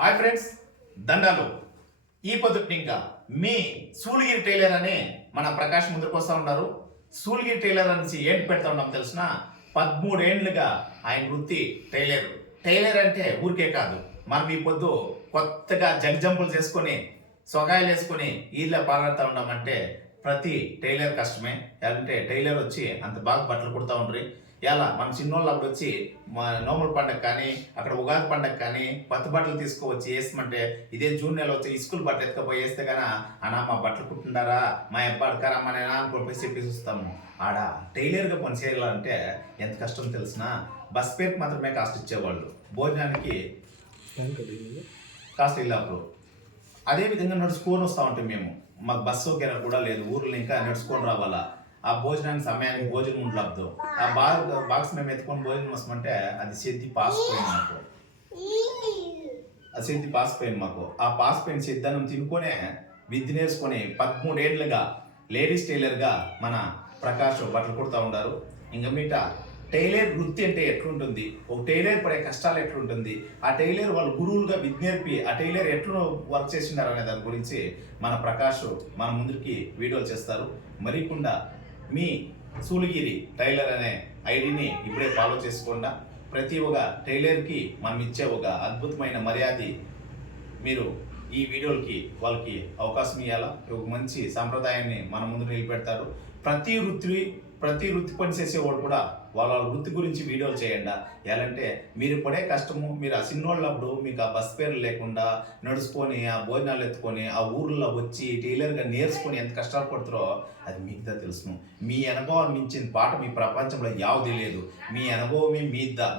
Hi friends, దండాలు. ఈ పొద్దుటి ఇంకా మీ సూలిగిరి టైలర్ అనే మన ప్రకాష్ ముందుకు వస్తూ ఉన్నారు. సూలిగిరి టైలర్ అనేసి ఏంటి పెడతా ఉన్నాం తెలిసిన 13 ఏళ్ళుగా ఆయన వృత్తి టైలర్. టైలర్ అంటే ఊరికే కాదు, మనం ఈ పొద్దు కొత్తగా జంపులు చేసుకొని సొగాయలు వేసుకొని ఈళ్ళ పాలాడుతూ ఉన్నామంటే ప్రతి టైలర్ కష్టమే. అంటే టైలర్ వచ్చి అంత బాగా బట్టలు కుడతా ఉండ్రి. ఎలా మన చిన్నోళ్ళు అప్పుడు వచ్చి మా నోముల పండగ కానీ అక్కడ ఉగాది పండగ కానీ కొత్త బట్టలు తీసుకువచ్చి వేస్తామంటే ఇదే జూన్ నెల వచ్చి స్కూల్ బట్టలు ఎత్తుకపోయి వేస్తే కానీ అన్నా మా బట్టలు కుట్టుండారా, మా అబ్బాడికారా మా నేనా అని చెప్పేసి చెప్పేసి వస్తాము. ఆడ టైలర్గా పని చేయాలంటే ఎంత కష్టం తెలిసిన. బస్ పేరుకి మాత్రమే కాస్ట్ ఇచ్చేవాళ్ళు, భోజనానికి కాస్ట్ ఇల్లప్పుడు. అదేవిధంగా నడుచుకొని వస్తూ ఉంటాం మేము. మాకు బస్సు సౌకర్యాలు కూడా లేదు, ఊర్లో ఇంకా నడుచుకొని రావాలా. ఆ భోజనానికి సమయానికి భోజనం ఉండదు. ఆ బాక్స్ మేము ఎత్తుకొని భోజనం వస్తామంటే అది సెద్ది పాసిపోయింది మాకు. ఆ సెద్ది పాసిపోయింది మాకు. ఆ పాసిపోయిన సిద్ధానం తినుకొనే విద్య నేర్చుకొని 13 ఏళ్ళుగా లేడీస్ టైలర్గా మన ప్రకాష్ బట్టలు కుడుతూ ఉంటారు. ఇంకా మీట టైలర్ వృత్తి అంటే ఎట్లుంటుంది, ఒక టైలర్ పడే కష్టాలు ఎట్లుంటుంది, ఆ టైలర్ వాళ్ళ గురువులుగా విద్య నేర్పి ఆ టైలర్ ఎట్లు వర్క్ చేసినారు అనే దాని గురించి మన ప్రకాష్ మన ముందుకి వీడియోలు చేస్తారు. మరికుండా మీ సూలిగిరి టైలర్ అనే ఐడిని ఇప్పుడే ఫాలో చేసుకోండి. ప్రతి ఒక్క టైలర్కి మనం ఇచ్చే ఒక అద్భుతమైన మర్యాద మీరు ఈ వీడియోలకి వాళ్ళకి అవకాశం ఇవ్వాలా. ఒక మంచి సాంప్రదాయాన్ని మన ముందు నిలబెడతారు. ప్రతి వృత్తి పని చేసేవాళ్ళు కూడా వాళ్ళ వృత్తి గురించి వీడియోలు చేయండి. ఎలాంటే మీరు పడే కష్టము, మీరు ఆ చిన్నోళ్ళప్పుడు మీకు ఆ బస్ పేర్లు లేకుండా నడుచుకొని ఆ భోజనాలు ఎత్తుకొని ఆ ఊర్లో వచ్చి టైలర్గా నేర్చుకొని ఎంత కష్టాలు పడుతారో అది మీకు తెలుసును. మీ అనుభవం మించిన పాట మీ ప్రపంచంలో యావది లేదు. మీ అనుభవమే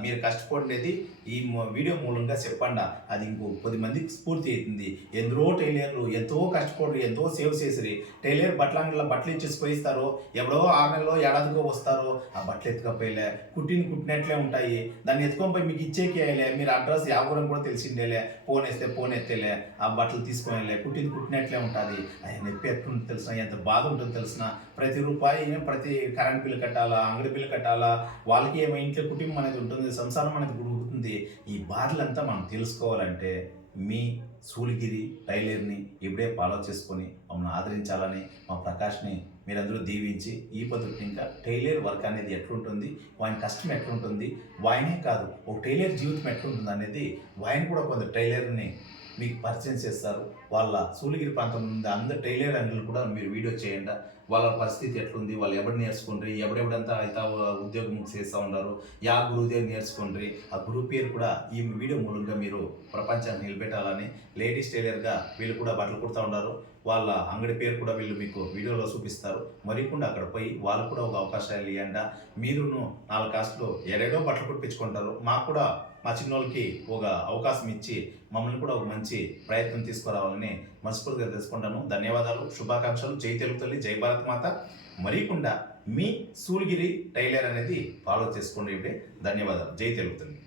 మీరు కష్టపడేది ఈ వీడియో మూలంగా చెప్పండి. అది ఇంకో 10 మందికి స్ఫూర్తి అవుతుంది. ఎందరో టైలర్లు ఎంతో కష్టపడి ఎంతో సేవ్ చేసిరి. టైలర్ బట్టల బట్టలు ఇచ్చేసి పోయిస్తారు, ఎవడో 6 నెలలో ఏడాదికో వస్తారు. ఆ బట్టలు ఎత్తుకపోయలే కుట్టినట్లే ఉంటాయి. దాన్ని ఎత్తుకొని పోయి మీకు ఇచ్చేకేయలే, మీరు అడ్రస్ యావరం కూడా తెలిసిండేలే, ఫోన్ వేస్తే ఫోన్ ఎత్తేలే, ఆ బట్టలు తీసుకొనిలే, కుట్టినట్లే ఉంటుంది. అది నొప్పి ఎట్లుంటుంది తెలిసిన, ఎంత బాధ ఉంటుంది తెలిసిన. ప్రతి రూపాయి ప్రతి కరెంట్ బిల్లు కట్టాలా, అంగడి బిల్లు కట్టాలా, వాళ్ళకి ఏమో ఇంట్లో కుటుంబం అనేది ఉంటుంది, సంసారం అనేది గురుగుతుంది. ఈ బాధలంతా మనం తెలుసుకోవాలంటే మీ సూలిగిరి టైలర్ని ఇప్పుడే ఫాలో చేసుకొని మమ్మల్ని ఆదరించాలని మా ప్రకాష్ని మీరందరూ దీవించి ఈ పద్ధతి ఇంకా టైలర్ వర్క్ అనేది ఎట్లుంటుంది, ఆయన కష్టం ఎట్లుంటుంది, వాయనే కాదు ఒక టైలర్ జీవితం ఎట్లుంటుంది అనేది వాయన కూడా కొంత టైలర్ని మీకు పరిచయం చేస్తారు. వాళ్ళ సూలిగిరి ప్రాంతం నుండి అందరు టైలర్ అంగళ్ళు కూడా మీరు వీడియో చేయండి. వాళ్ళ పరిస్థితి ఎట్లుంది, వాళ్ళు ఎవరు నేర్చుకుంటారు, ఎవరెవడంతా అయితే ఉద్యోగం చేస్తూ ఉన్నారు, యా గురువుదేవి నేర్చుకుంటారు, ఆ గురువు పేరు కూడా ఈ వీడియో మూలంగా మీరు ప్రపంచాన్ని నిలబెట్టాలని లేడీస్ టైలర్గా వీళ్ళు కూడా బట్టలు కుడుతూ ఉన్నారు. వాళ్ళ అంగడి పేరు కూడా వీళ్ళు మీకు వీడియోలో చూపిస్తారు. మరికుండా అక్కడ పోయి వాళ్ళు కూడా ఒక అవకాశాలు ఇవ్వండి. మీరును 4 కాస్ట్లు ఏడేడో బట్టలు కుట్టించుకుంటారు. మాకు కూడా మా చిన్నోళ్ళకి ఒక అవకాశం ఇచ్చి మమ్మల్ని కూడా ఒక మంచి ప్రయత్నం తీసుకురావాలని మనస్ఫూర్తిగా తెలుసుకుంటాను. ధన్యవాదాలు, శుభాకాంక్షలు. జై తెలుగు తల్లి, జై భారత్ మాత. మరికుండా మీ సూలిగిరి టైలర్ అనేది ఫాలో చేసుకోండి. ఇప్పుడే ధన్యవాదాలు. జై తెలుగు తల్లి.